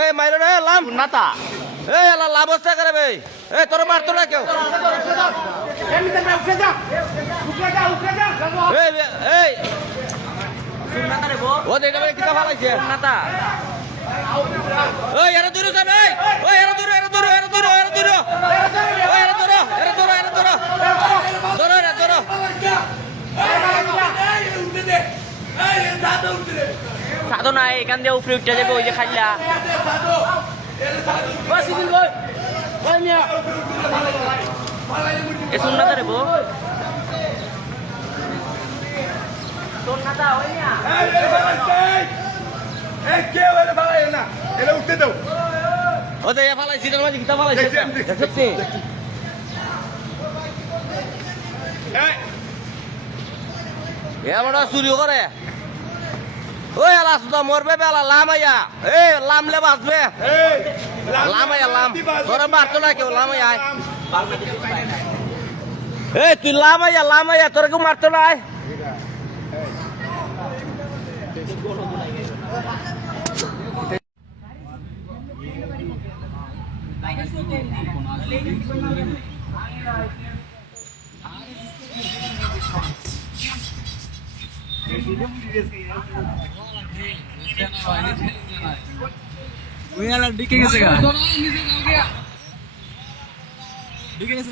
এই মাইরো না লাম নাতা এই আলা লাভ হচ্ছে করে ভাই এই তোর মারতো না কেউ এই এই নাতা রে বো ও দেখে ভাই কিটা ফালাইছে নাতা ওই এরা দূরে যান এই ওই এরা দূরে এরা দূরে এরা দূরে এরা দূরে ওই এরা দূরে এরা দূরে এরা দূরে দূরে এরা দূরে সাধু নাই এখান দিয়ে উপরে উঠে যাবে ওই যে খাইলা এ শুন নাতা রে বো তোর নাতা ওই না ও দেখে ফালাইছি তোর মাঝে কিটা ফালাইছে দেখছিস এমন চুরিও করে ওই আলা সুদা মরবে বেলা লামাইয়া এই লামলে বাঁচবে লামাইয়া লাম তোরা মারতো না কেউ লামাইয়া এই তুই লামাইয়া তোরা কেউ মারতো না ডিকে গেছে